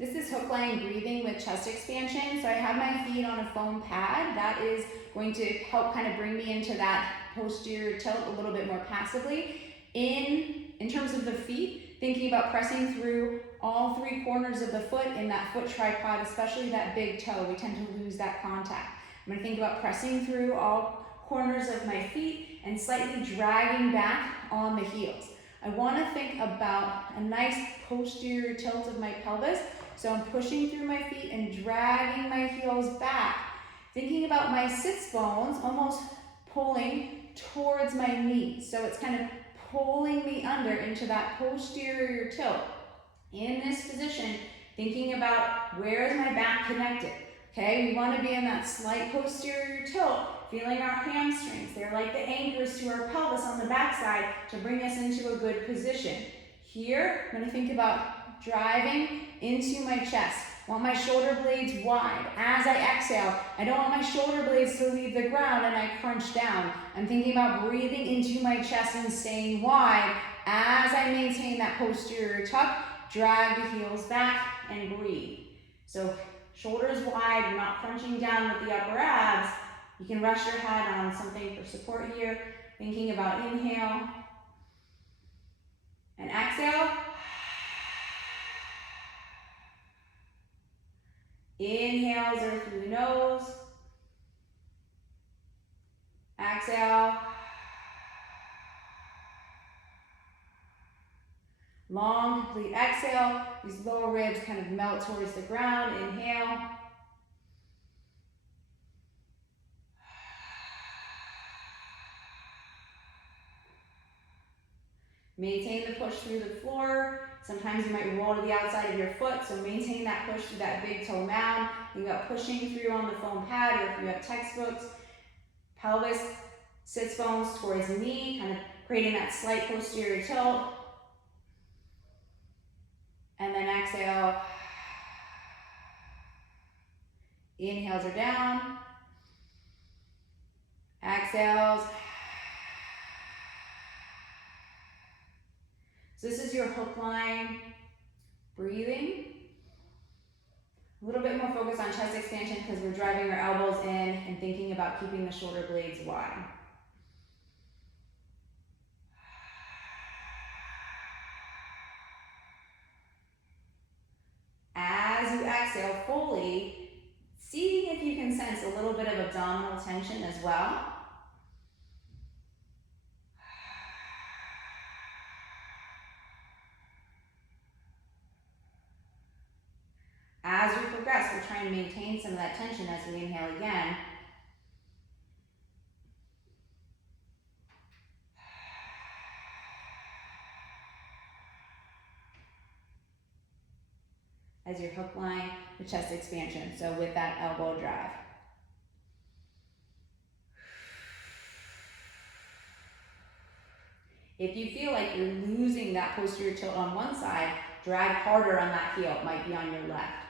This is Hooklying breathing with chest expansion. So I have my feet on a foam pad. That is going to help kind of bring me into that posterior tilt a little bit more passively. In terms of the feet, thinking about pressing through all three corners of the foot in that foot tripod, especially that big toe. We tend to lose that contact. I'm going to think about pressing through all corners of my feet and slightly dragging back on the heels. I want to think about a nice posterior tilt of my pelvis. So I'm pushing through my feet and dragging my heels back. Thinking about my sits bones almost pulling towards my knees. So it's kind of pulling me under into that posterior tilt. In this position, thinking about where is my back connected. Okay, we want to be in that slight posterior tilt, feeling our hamstrings. They're like the anchors to our pelvis on the backside to bring us into a good position. Here, I'm going to think about driving into my chest. I want my shoulder blades wide. As I exhale, I don't want my shoulder blades to leave the ground and I crunch down. I'm thinking about breathing into my chest and staying wide as I maintain that posterior tuck. Drag the heels back and breathe. So shoulders wide, you're not crunching down with the upper abs. You can rest your head on something for support here. Thinking about inhale and exhale. Inhales are through the nose. Exhale. Long, complete exhale. These lower ribs kind of melt towards the ground. Inhale. Maintain the push through the floor. Sometimes you might roll to the outside of your foot, so maintain that push through that big toe mound. Think about pushing through on the foam pad, or if you have textbooks, pelvis, sits bones towards the knee, kind of creating that slight posterior tilt. And then exhale. Inhales are down. Exhales. So this is your Hooklying breathing. A little bit more focus on chest expansion because we're driving our elbows in and thinking about keeping the shoulder blades wide. As you exhale fully, see if you can sense a little bit of abdominal tension as well. As we progress, we're trying to maintain some of that tension as we inhale again. As you're Hooklying the chest expansion, so with that elbow drive. If you feel like you're losing that posterior tilt on one side, drag harder on that heel. It might be on your left.